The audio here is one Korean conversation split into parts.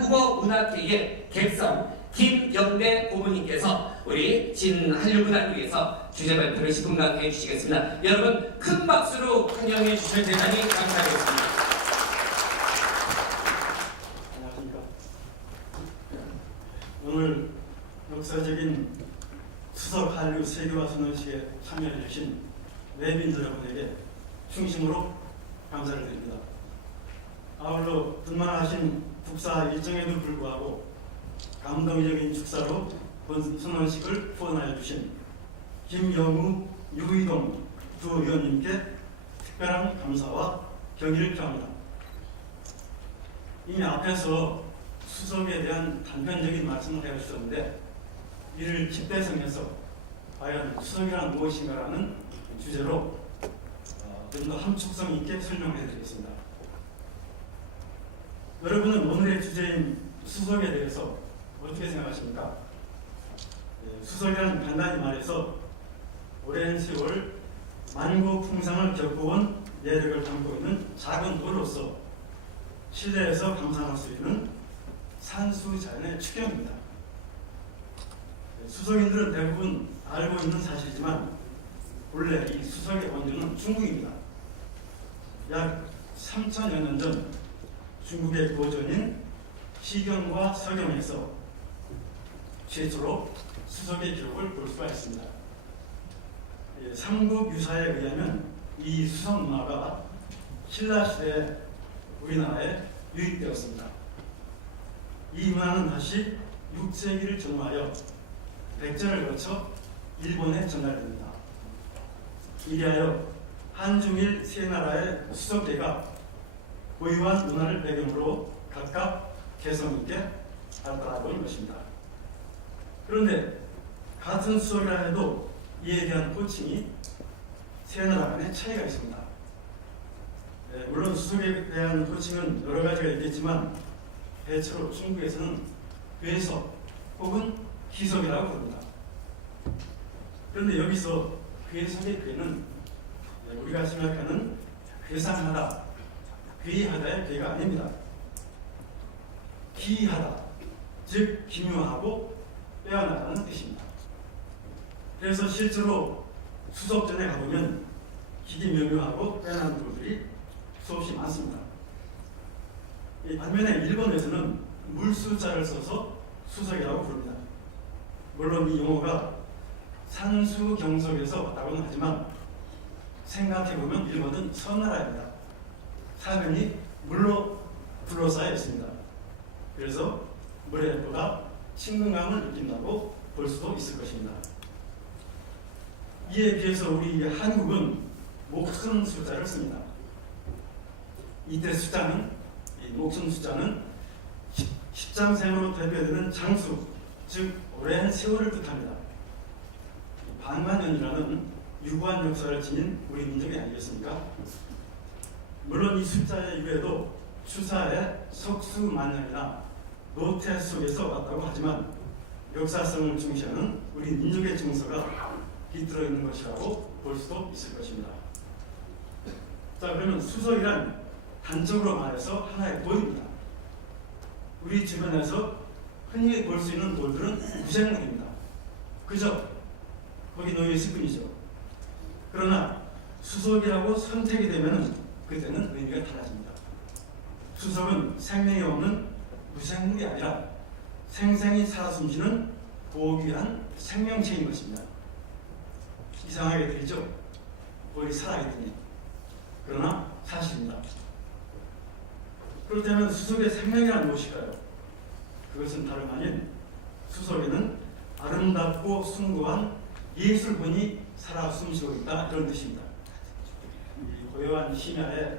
한국어문학회의 객성 김영대 고문님께서 우리 진한류문학을 위해서 주제 발표를 시분각해 주시겠습니다. 여러분 큰 박수로 환영해 주시면 대단히 감사하겠습니다. 안녕하십니까. 오늘 역사적인 추석 한류 세계화 선언식에 참여해 주신 외빈 여러분에게 중심으로 감사를 드립니다. 아울러 분만하신 국사 일정에도 불구하고 감동적인 축사로 본 선언식을 후원하여 주신 김영우, 유의동 두 의원님께 특별한 감사와 경의를 표합니다. 이미 앞에서 수석에 대한 단편적인 말씀을 해주셨는데 이를 집대성해서 과연 수석이란 무엇인가라는 주제로 좀 더 함축성 있게 설명해 드리겠습니다. 여러분은 오늘의 주제인 수석에 대해서 어떻게 생각하십니까? 수석이란 간단히 말해서 오랜 세월 만고풍상을 겪어온 예력을 담고 있는 작은 돌로서 실내에서 감상할 수 있는 산수자연의 축경입니다. 수석인들은 대부분 알고 있는 사실이지만 본래 이 수석의 원조는 중국입니다. 약 3000여 년 전 중국의 고전인 시경과 서경에서 최초로 수석의 기록을 볼 수가 있습니다. 삼국 유사에 의하면 이 수석 문화가 신라시대에 우리나라에 유입되었습니다. 이 문화는 다시 6세기를 전후하여 백제를 거쳐 일본에 전달됩니다. 이리하여 한중일 세 나라의 수석계가 고유한 문화를 배경으로 각각 개성 있게 발달하고 것입니다. 그런데 같은 수석이라 해도 이에 대한 호칭이 세 나라 간의 차이가 있습니다. 물론 수석에 대한 호칭은 여러 가지가 있겠지만 대체로 중국에서는 괴석 혹은 기석이라고 부릅니다. 그런데 여기서 괴석의 괴는 우리가 생각하는 괴상하다, 괴이하다의 괴가 아닙니다. 기이하다, 즉 기묘하고 빼어나다는 뜻입니다. 그래서 실제로 수석전에 가보면 기기묘묘하고 빼어나는 돌들이 수없이 많습니다. 반면에 일본에서는 물수자를 써서 수석이라고 부릅니다. 물론 이 용어가 산수경석에서 왔다고는 하지만 생각해보면 일본은 섬나라입니다. 사면이 물로 둘러싸여 있습니다. 그래서 물에 보다 친근감을 느낀다고 볼 수도 있을 것입니다. 이에 비해서 우리 한국은 목숨 숫자를 씁니다. 이때 숫자는, 이 목숨 숫자는 십장생으로 대표되는 장수, 즉 오랜 세월을 뜻합니다. 반만년이라는 유구한 역사를 지닌 우리 민족이 아니겠습니까? 물론 이 숫자의 유래도 추사의 석수만년이나 노태 속에서 왔다고 하지만 역사성을 중시하는 우리 민족의 정서가 깃들어 있는 것이라고 볼 수도 있을 것입니다. 자, 그러면 수석이란 단적으로 말해서 하나의 돌입니다. 우리 주변에서 흔히 볼 수 있는 돌들은 무생물입니다. 그저 거기 놓여 있을 뿐이죠. 그러나 수석이라고 선택이 되면 그때는 의미가 달라집니다. 수석은 생명이 없는 무생물이 아니라 생생히 살아 숨쉬는 고귀한 생명체인 것입니다. 이상하게 들리죠? 거의 살아있더니. 그러나 사실입니다. 그렇다면 수석의 생명이란 무엇일까요? 그것은 다름 아닌 수석에는 아름답고 숭고한 예술본이 살아 숨쉬고 있다, 이런 뜻입니다. 이 고요한 심야에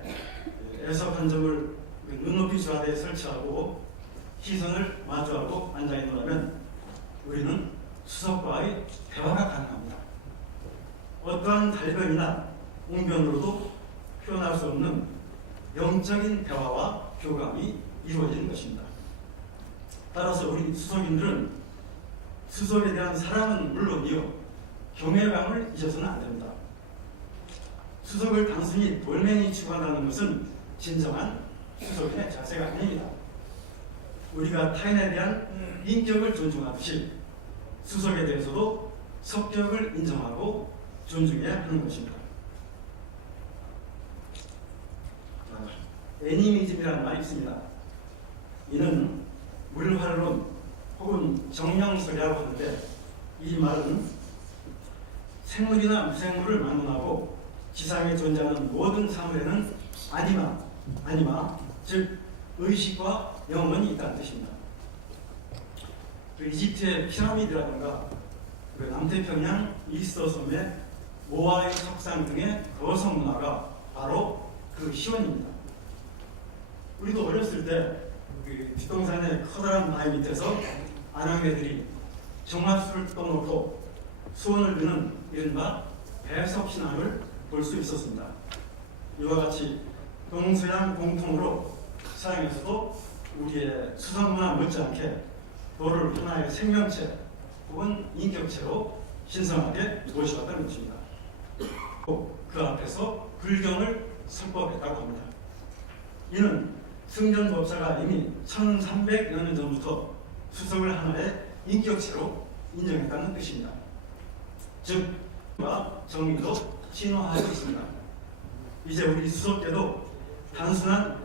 애석 한 점을 눈높이 좌대에 설치하고 시선을 마주하고 앉아있노라면 우리는 수석과의 대화가 가능합니다. 어떠한 달변이나 웅변으로도 표현할 수 없는 영적인 대화와 교감이 이루어지는 것입니다. 따라서 우리 수석인들은 수석에 대한 사랑은 물론이요, 경외감을 잊어서는 안 됩니다. 수석을 단순히 돌멩이 취급한다는 것은 진정한 수석인의 자세가 아닙니다. 우리가 타인에 대한 인격을 존중하듯이 수석에 대해서도 성격을 인정하고 존중해야 하는 것입니다. 애니미즘이라는 말이 있습니다. 이는 물활론 혹은 정량설이라고 하는데, 이 말은 생물이나 무생물을 막론하고 지상에 존재하는 모든 사물에는 아니마, 즉 의식과 영혼이 있다는 뜻입니다. 그 이집트의 피라미드라든가 그 남태평양 이스터 섬의 모아의 석상 등의 거성 문화가 바로 그 시원입니다. 우리도 어렸을 때 그 뒷동산의 커다란 바위 밑에서 아낙네들이 정화수를 떠놓고 수원을 드는 이른바 배석신앙을 볼 수 있었습니다. 이와 같이 동서양 공통으로 서양에서도 우리의 수성문화 못지않게 도를 하나의 생명체 혹은 인격체로 신성하게 모셔왔다는 것입니다. 그 앞에서 불경을 선포했다고 합니다. 이는 승전법사가 이미 1300여 년 전부터 수석을 하나의 인격체로 인정했다는 뜻입니다. 즉, 정의도 진화하고 있습니다. 이제 우리 수석계도 단순한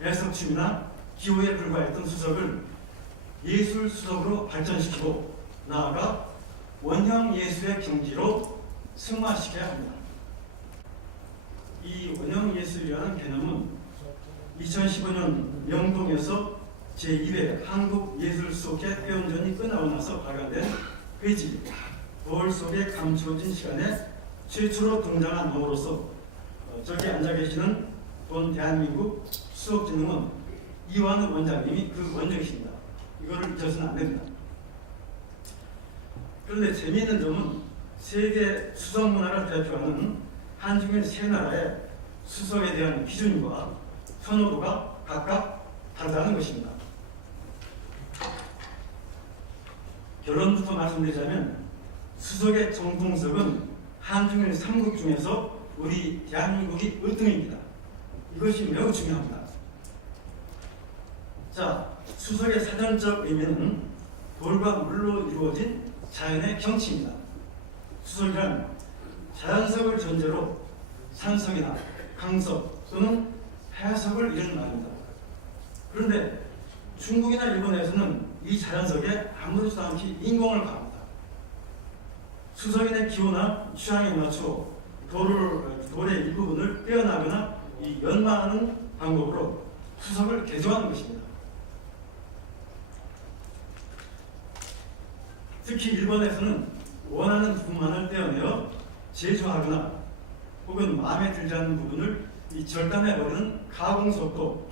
애석춤이나 기호에 불과했던 수석을 예술 수석으로 발전시키고 나아가 원형 예술의 경지로 승화시켜야 합니다. 이 원형 예술이라는 개념은 2015년 명동에서 제2회 한국예술수석회 회원전이 끝나고 나서 발간된 회지 거울 속에 감추어진 시간에 최초로 등장한 용어로서 저기 앉아 계시는 본 대한민국 수석진흥원 이완우 원장님이 그 원정이십니다. 이거를 잊어서는 안 됩니다. 그런데 재미있는 점은 세계 수석 문화를 대표하는 한중일 세 나라의 수석에 대한 기준과 선호도가 각각 다르다는 것입니다. 결론부터 말씀드리자면 수석의 정통성은 한중일 3국 중에서 우리 대한민국이 으뜸입니다. 이것이 매우 중요합니다. 자, 수석의 사전적 의미는 돌과 물로 이루어진 자연의 경치입니다. 수석이란 자연석을 전제로 산석이나 강석 또는 해석을 이루는 말입니다. 그런데 중국이나 일본에서는 이 자연석에 아무렇지도 않게 인공을 가합니다. 수석인의 기호나 취향에 맞춰 돌의 일부분을 떼어나거나 연마하는 방법으로 수석을 개조하는 것입니다. 특히 일본에서는 원하는 부분만을 떼어내어 제조하거나 혹은 마음에 들지 않는 부분을 절단해버리는 가공석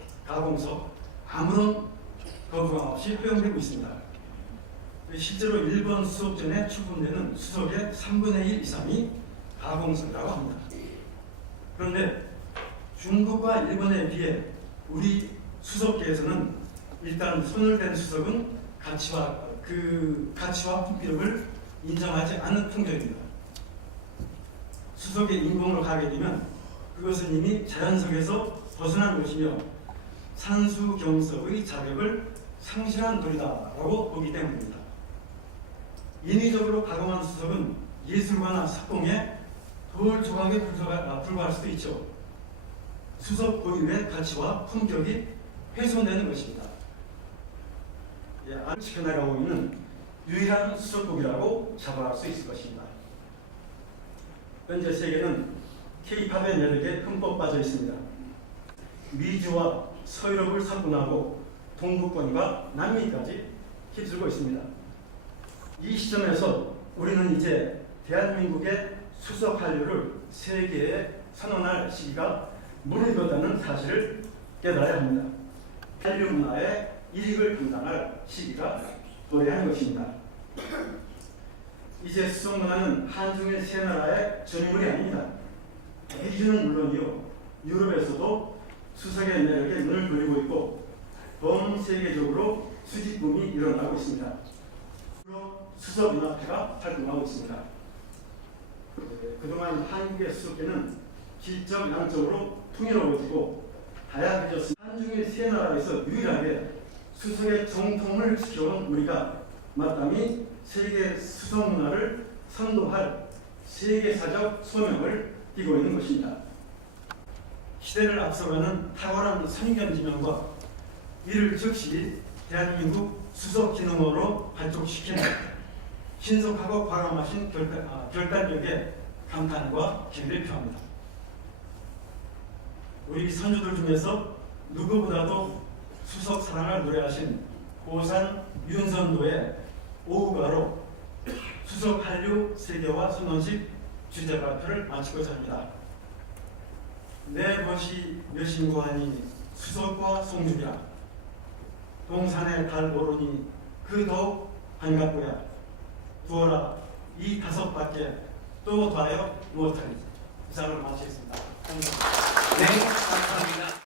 아무런 거부감 없이 허용되고 있습니다. 실제로 일본 수석전에 출품되는 수석의 3분의 1 이상이 가공석이라고 합니다. 그런데 중국과 일본에 비해 우리 수석계에서는 일단 손을 댄 수석은 가치와 품격을 인정하지 않는 풍경입니다. 수석에 인공으로 가게 되면 그것은 이미 자연석에서 벗어난 것이며 산수경석의 자격을 상실한 돌이다라고 보기 때문입니다. 인위적으로 가공한 수석은 예술가나 석공에 돌 조각에 불과할 수도 있죠. 수석 고유의 가치와 품격이 훼손되는 것입니다. 지켜나가고 있는 유일한 수석국이라고 자부할 수 있을 것입니다. 현재 세계는 K-팝의 매력에 흠뻑 빠져 있습니다. 미주와 서유럽을 석군하고 동구권과 남미까지 휩쓸고 있습니다. 이 시점에서 우리는 이제 대한민국의 수석 한류를 세계에 선언할 시기가 무르익었다는 사실을 깨달아야 합니다. 한류 문화의 일익을 감당할 시기가 도래한 것입니다. 이제 수석 문화는 한중일 세 나라의 전유물이 아닙니다. 미주는 물론이요, 유럽에서도 수석의 매력에 눈을 돌리고 있고 전 세계적으로 수집붐이 일어나고 있습니다. 수석문화회가 활동하고 있습니다. 그동안 한국의 수석계는 질적 양적으로 통일어지고 다양해졌습니다. 한중일 세 나라에서 유일하게 수석의 정통을 지켜온 우리가 마땅히 세계 수석 문화를 선도할 세계사적 소명을 띠고 있는 것입니다. 시대를 앞서가는 탁월한 선견지명과 이를 즉시 대한민국 수석 기능으로 발족시키는 신속하고 과감하신 결단력에 감탄과敬의를 표합니다. 우리 선조들 중에서 누구보다도 수석 사랑을 노래하신 고산 윤선도의 오후가로 수석 한류 세계화 선언식 주제 발표를 마치고자 합니다. 내 것이 몇인고 하니 수석과 송중이라 동산의 달 오르니 그 더욱 반갑고야 두어라 이 다섯밖에 또 더하여 무엇하리. 이상을 마치겠습니다. 감사합니다. 네, 감사합니다.